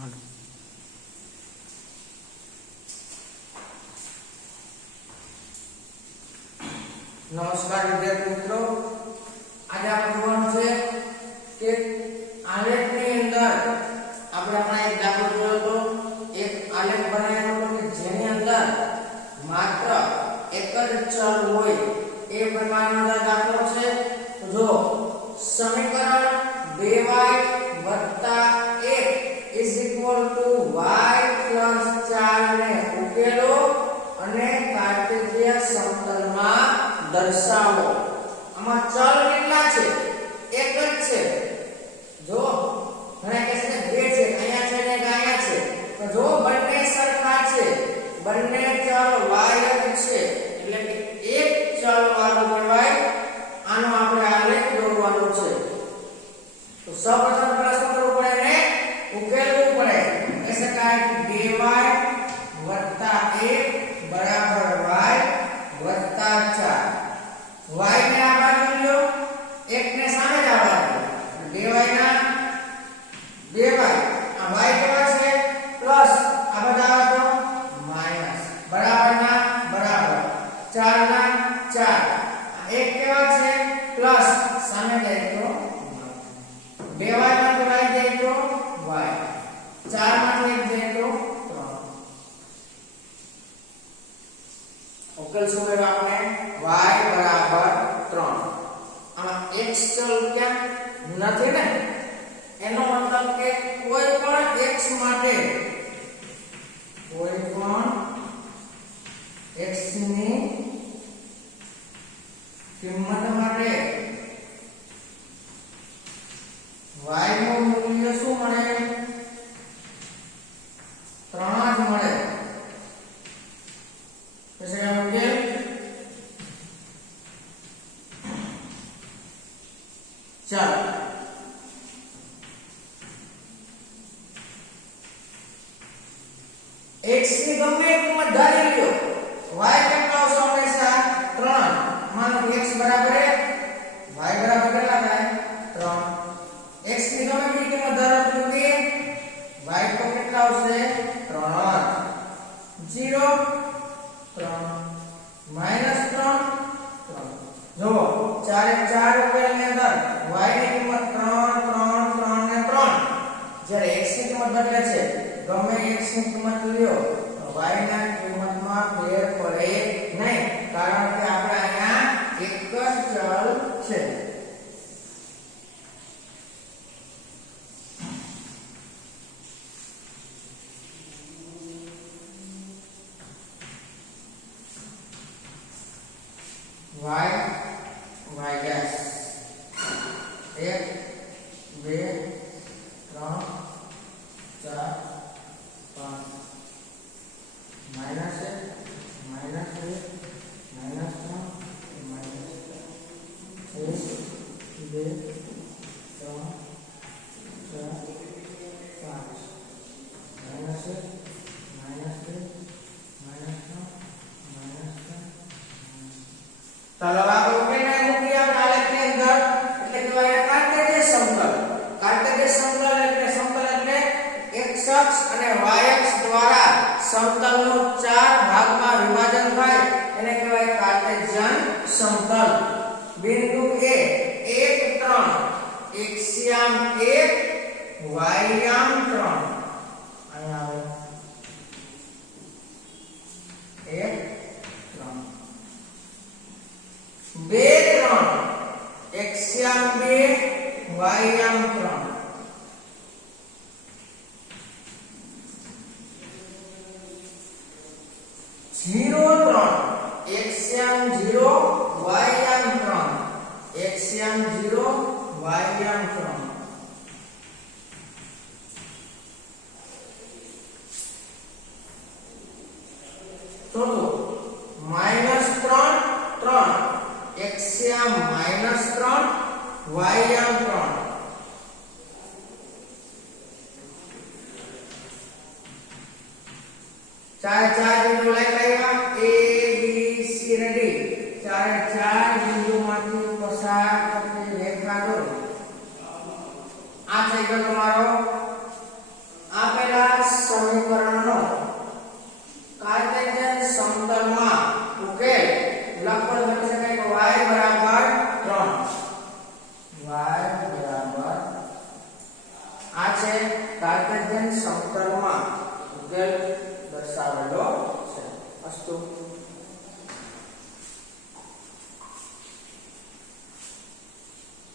નમસ્કાર વિદ્યાર્થી મિત્રો, આજે આપણે જોવાનું છે કે આલેખની અંદર આપણે એક દાખલો જોયો હતો. એક આલેખ બનાવ્યો હતો કે જેની અંદર માત્ર એક જ ચલ હોય એ પ્રમાણનો દાખલો છે. તો જો સમીકરણ 2y + 1 = y + 4 ને ઉકેલો અને કાર્ટેશિયન સમતલમાં દર્શાવો. આમાં ચલ કેટલા છે? એક જ છે. જો ઘણા કહે છે બે છે, અહીંયા છે ને અહીંયા છે. તો જો બંને સરખા છે, બંને ચલ y જ છે, એટલે કે એક ચલ વાળું કહેવાય. આનો આપણે આલેખ દોરવાનો છે. તો સૌપ્રથમ પ્રશ્ન કરવો પડે ને ઉકેલવું પડે. કહી શકાય કે 2y + 1 = y + 4. y ને આ બાજુ લ્યો, 1 ને સામે જ આવવાનું. 2y ના 2y, આ y કેવા છે પ્લસ, આ બધા આવે તો માઈનસ, બરાબર ના બરાબર, 4 ના 4, 1 કેવા છે પ્લસ, સામે જાય તો 2y માંથી y જાય તો y, 4 માંથી 1 જાય તો 3. ઉકેલ શું મેળવ્યો આપણે? y = 3. આમાં x ચલ ક્યાં નથી ને, એનો મતલબ કે કોઈ પણ x માટે, કોઈ પણ x ની કિંમત માટે y નું મૂલ્ય શું મળે? 3 જ મળે. પછી આ ઉકેલ ચાલો x ની ગમે એક કિંમત ધારી લો. y કેટલો આવશે હંમેશા? 3. માનો કે x બરાબર 1, y બરાબર કેટલા થાય? 3. x ની ગમે એક કિંમત ધારો તો 2, y તો કેટલા આવશે? 3. 0 3 -3 3. જો 4 * 4 ઉકેલની અંદર y ની કિંમત 3 3 3 ને 3. જ્યારે x ની કિંમત બદલે છે, ગમે x ની કિંમત લ્યો, y ના કિંમતમાં ફેર પડે નહીં, કારણ કે આપણે અહીંયા એક જ ચલ છે. y dash 1 2 3 4 5 -1 -2 -3 -4 1 2 3 ચાલો આપણે ઉકેલને મૂકી આપણે આલેખની અંદર. એટલે કહેવાય કાર્ટેશિયન સમતલ. કાર્ટેશિયન સમતલ એટલે x અક્ષ અને y અક્ષ દ્વારા સમતલનું 4 ભાગમાં વિભાજન થાય એને કહેવાય કાર્ટેશિયન સમતલ. બિંદુ A 1 3, xયામ 1, yયામ 3. અહીંયા આવે 1 3 2 3, xયામ 2, yયામ 3. 0 3, xયામ 0, yયામ 3, xયામ 0, yયામ 3. તો -3 3, xયામ -3, yયામ 3. ચાર બિંદુ લાઈન લાવ્યા, a b c અને d. ચાર બિંદુમાંથી પસાર થતી રેખા દોરો. આ થઈ ગયો તમારો આપેલા કાર્ટેશિયન સમતલમાં ઉકેલ દર્શાવેલો